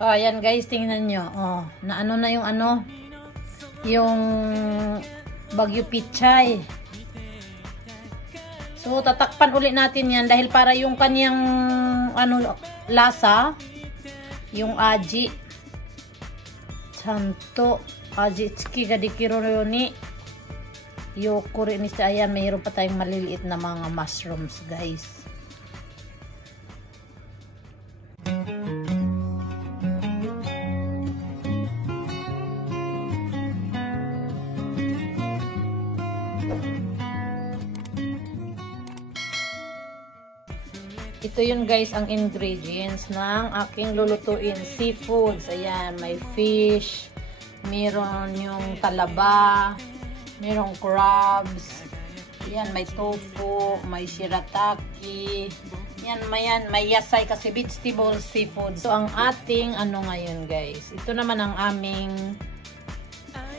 Oh, ayan guys, tingnan nyo. Oh, na ano na yung ano, yung Bagyo Pichay. So, tatakpan ulit natin yan dahil para yung kanyang ano, lasa, yung aji. Santo, aji tsuki ga dekiru ni yokuri ni sa ayan, mayroon pa tayong maliliit na mga mushrooms, guys. Ito yun guys ang ingredients ng aking lulutuin. Seafoods. Ayan, may fish, meron yung talaba, merong crabs, ayan, may tofu, may shirataki, yan, may yasay kasi vegetable seafood. So, ang ating ano ngayon guys, ito naman ang aming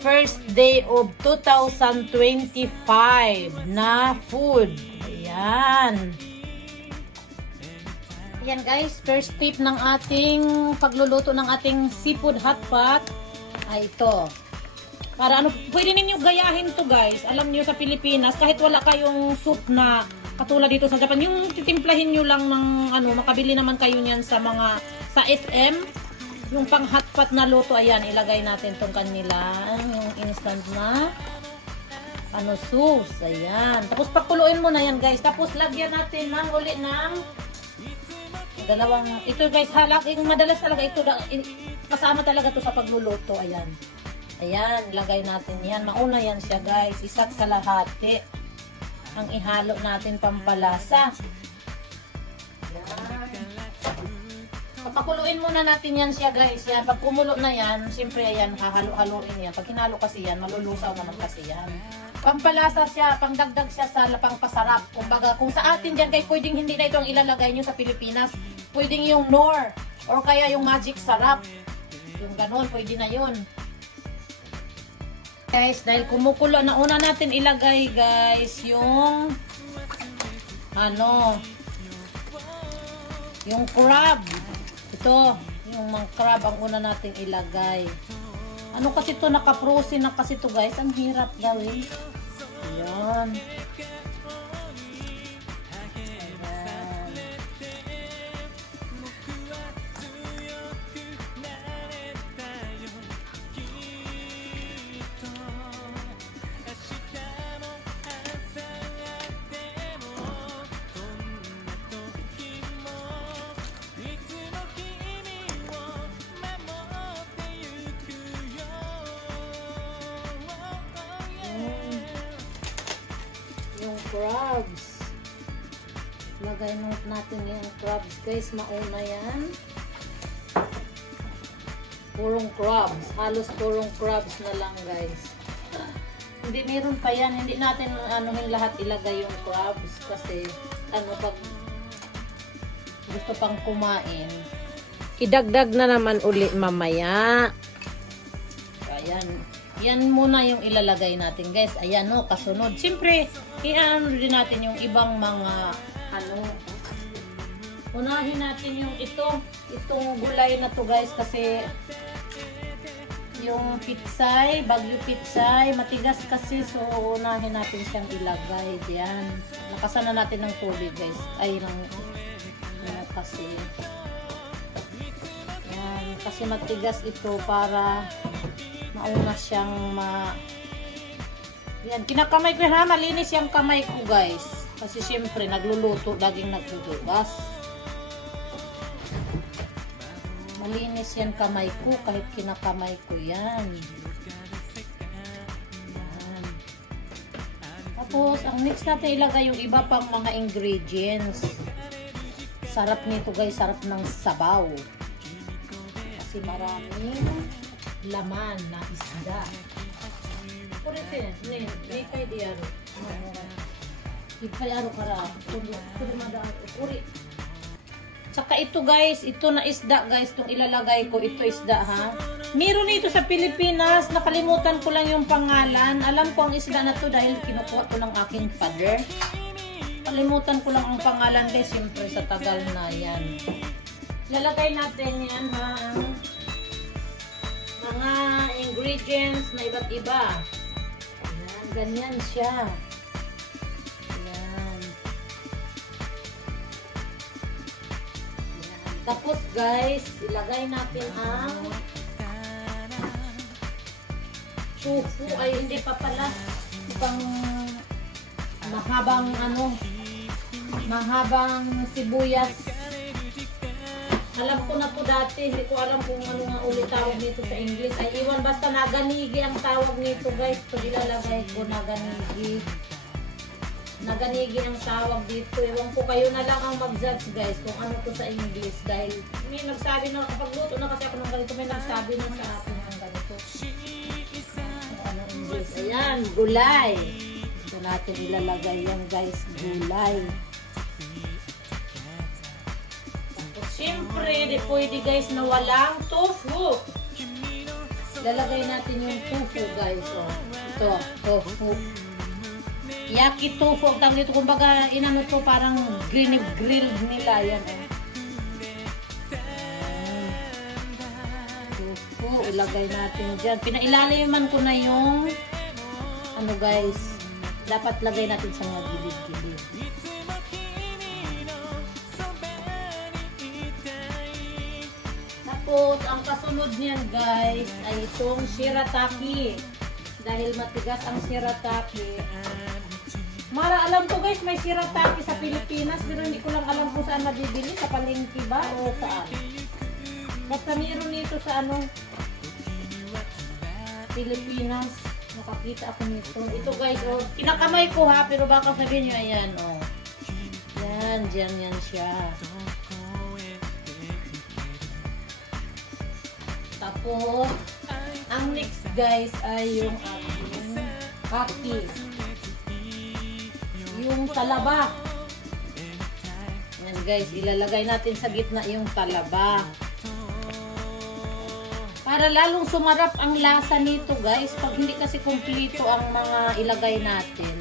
first day of 2025 na food. Ayan. Yan guys, first tip ng ating pagluluto ng ating seafood hot pot ay ito. Para ano, pwede ninyo gayahin to guys. Alam niyo sa Pilipinas, kahit wala kayong soup na katulad dito sa Japan, yung titimplahin niyo lang ng ano, makabili naman kayo niyan sa mga sa SM. Yung pang hot pot na luto, ayan, ilagay natin tong kanila, yung instant na ano sauce, ayan. Tapos pakuluin mo na yan guys. Tapos lagyan natin ng uli ng dalawang, ito guys, halaking madalas talaga ito, kasama talaga to sa pagluluto, ayan. Ayan, lagay natin yan. Mauna yan siya guys, isa't kalahati ang ihalo natin pampalasa. Ayan. Papakuluin muna natin yan siya guys. Yan, pag kumulo na yan, siyempre ayan, hahalo-haloin yan. Pag hinalo kasi yan, malulusaw naman kasi yan. Pampalasa siya, pangdagdag siya sa pampasarap. Kumbaga, kung sa atin dyan guys, pwedeng hindi na ito ang ilalagay nyo sa Pilipinas. Pwedeng yung Knorr or kaya yung Magic Sarap. Yung ganon, pwede na yun. Guys, dahil kumukulo, na una natin ilagay guys yung ano, yung crab. Ito, yung mga crab ang una natin ilagay. Ano kasi ito, naka-frozen na kasi ito guys. Ang hirap gawin. Ayan. Yung crabs. Lagay natin yung crabs guys. Mauna yan. Purong crabs. Halos purong crabs na lang guys. Hindi, meron pa yan. Hindi natin anuhin lahat ilagay yung crabs. Kasi ano, pag gusto pang kumain, idagdag na naman uli mamaya. Ayan. Yan muna yung ilalagay natin guys. Ayan o, kasunod. Siyempre, i-ano din natin yung ibang mga ano. Unahin natin yung itong gulay na to guys. Kasi yung pitsay, Bagyo Pichay, matigas kasi. So, unahin natin siyang ilagay. Diyan. Nakasan na natin ng tubig guys. Ay, kasi. Yan. Kasi matigas ito para mauna siyang yan, kinakamay ko ha, malinis yung kamay ko guys. Kasi syempre, nagluluto, laging naghuhugas. Malinis yan kamay ko, kahit kinakamay ko yan. Yan. Tapos, ang next natin ilagay yung iba pang mga ingredients. Sarap nito guys, sarap ng sabaw. Kasi maraming laman na isda. Kurete, ni kay diaro. Ipay aro kara. Kundi madaan uri. Saka ito guys, ito na isda guys, itong ilalagay ko, ito isda ha. Meron ito sa Pilipinas, nakalimutan ko lang yung pangalan. Alam ko ang isda na to dahil kinukuha ko ng aking father. Kalimutan ko lang ang pangalan guys, siyempre sa tagal na yan. Lalagay natin yan ha. ingredients na iba't iba. Ayan, ganyan siya. Ayan. Ayan. Tapos guys, ilagay natin ang tofu. Ay, hindi pa pala. Pang mahabang sibuyas. Alam ko na po dati, hindi ko alam kung ano nga ulit tawag nito sa English. Ay, iwan, basta naganigi ang tawag nito guys. So, ilalagay ko naganigi. Naganigi ang tawag dito. Iwan ko, kayo na lang ang mag-judge guys kung ano to sa English. Dahil may nagsabi na, kapag luto na kasi ako ng ganito, may nagsabi na sa akin ng ganito. Ano English? Ayan, gulay. Ito natin ilalagay yan guys, gulay. Siyempre, di pwede guys na walang tofu. Lalagay natin yung tofu guys. Oh. Ito, tofu. Yaki tofu. Ang tawag dito, kumbaga, inano to, parang grilled nila. Yan. Tofu, ilagay natin dyan. Pinailaliman ko na yung, ano guys, dapat lagay natin sa mga gilid-gilid. Tapos, ang kasunod niyan guys ay itong shirataki. Dahil matigas ang shirataki. Mara, alam ko guys, may shirataki sa Pilipinas. Pero hindi ko lang alam kung saan mabibili. Sa palengke ba o saan. Basta meron nito sa ano, Pilipinas. Nakakita ako nito. Ito guys, oh, kinakamay ko ha. Pero baka sabihin nyo, ayan oh. Yan, yan siya. Tapos, ang next guys ay yung ating kaki. Yung talaba. Yan guys, ilalagay natin sa gitna yung talaba. Para lalong sumarap ang lasa nito guys, pag hindi kasi kumpleto ang mga ilagay natin.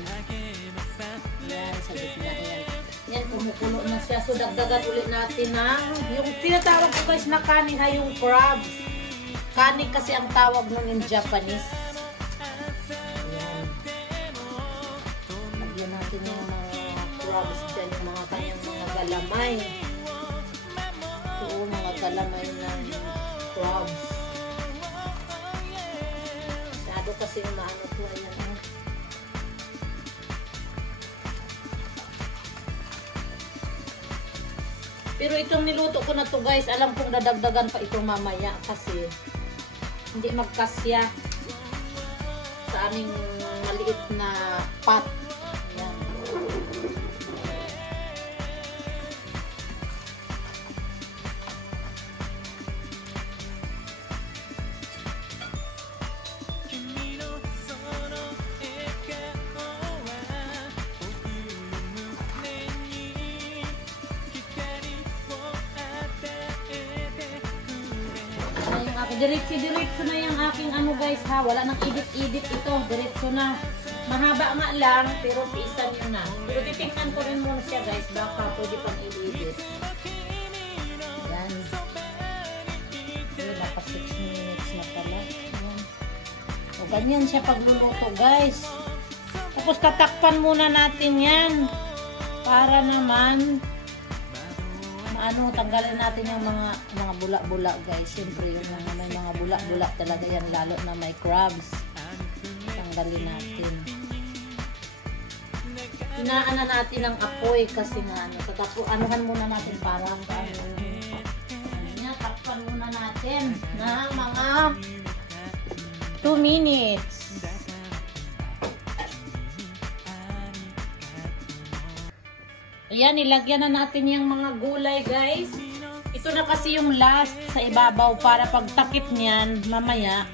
Yan, sa gitna yan. Yan, kumukulo na siya. So, dagdagan ulit natin ng yung tinatawag ko guys na kanin ay yung crabs. Kani kasi ang tawag nun in Japanese. Ayan. Lagyan natin yung mga crabs dyan, yung mga kanyang mga galamay. Ito, mga galamay ng crabs. Masyado kasi maano to. Ayan. Pero itong niluto ko na to guys, alam kong dadagdagan pa ito mamaya kasi hindi magkasya sa aming maliit na pot. Ayan. Diretso na yung aking ano guys ha. Wala nang edit ito. Diretso na. Mahaba nga lang pero pisan yun na. Pero titingnan ko rin muna siya guys. Baka pwede pang i-edit. Yan. Baka 6 minutes na pala. Yan. O ganyan siya pagluluto guys. Tapos tatakpan muna natin yan. Para naman tanggalin natin yung mga bula-bula guys. Siyempre yung may mga bula-bula talaga yan, lalo na may crabs. Tanggalin natin. Hinaan na natin ang apoy kasi nga anuhan muna natin para takpan muna natin na mga 2 minutes. Ayan, ilagyan na natin yung mga gulay guys. Ito na kasi yung last sa ibabaw para pag takip niyan mamaya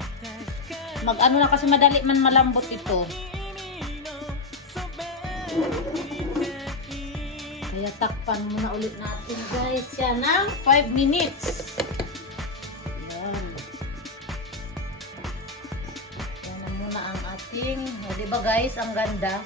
mag-ano na kasi madali man malambot ito. Kaya takpan muna ulit natin guys yan ng 5 minutes. Ayan. Yan na muna ang ating, diba guys, ang ganda.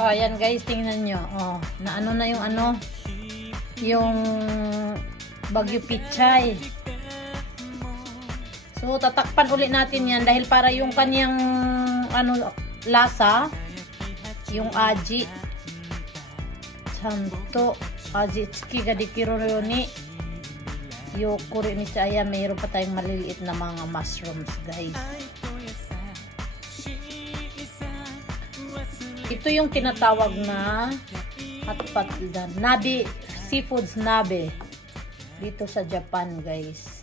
Oh, ayan guys, tingnan nyo. Oh, na ano na yung ano, yung Bagyo Pichay. So, tatakpan ulit natin yan dahil para yung kanyang ano, lasa, yung aji. Santo, aji tsuki ga dekiru ni yokuri ni saya. Mayroon pa tayong maliliit na mga mushrooms, guys. Ito yung tinatawag na hotpot nabe, seafoods nabe dito sa Japan, guys.